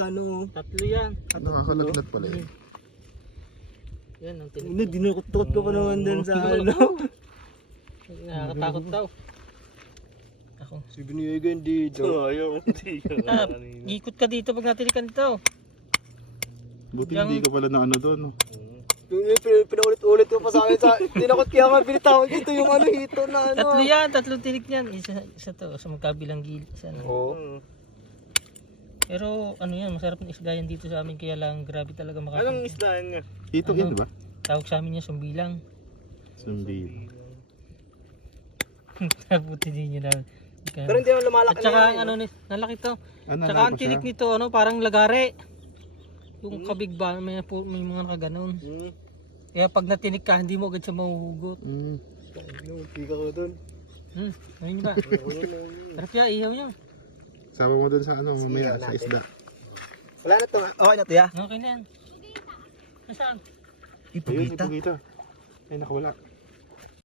Ano? Tatlo yan. Nakakalatlat pala yun. Yan ang tinik. Hindi, dinukot-tukot ko pa naman din sa ano. Nakakatakot daw. Ako. Si Biniego hindi daw. Ayaw, hindi ka Ah, ikot ka dito pag natilikan dito. Buti hindi ka pala na ano doon. No? Yung pinaulit-ulit ko pa sa akin sa tinakot kaya nga binitawan ko ito yung ano hito na ano. Tatlo yan, tatlong tinik niyan. Isa to, sa magkabilang gilid. Isa na. Oo. Pero ano yan, masarap na isda yan dito sa amin. Kaya lang grabe talaga Anong makakain. isdaan nga? Ito Ano? yun, di ba? Tawag sa amin niya, sumbilang. Sumbi. Buti din nyo na. Pero hindi naman lumalaki At saka na ang yan. ano, nalaki to. Ano Tsaka ang tinik nito, ano, parang lagare. Yung kabig ba, may mga nakaganon. Kaya pag natinik ka, hindi mo agad siya mahuhugot. Pika ko doon. Ayun ba? Sarap yan, ihaw nyo. Sama mo doon sa ano, mamaya sa isda. Wala na to. Okay na to ya. Okay na yan. Nasaan? Ipagita. Ay, nakawala.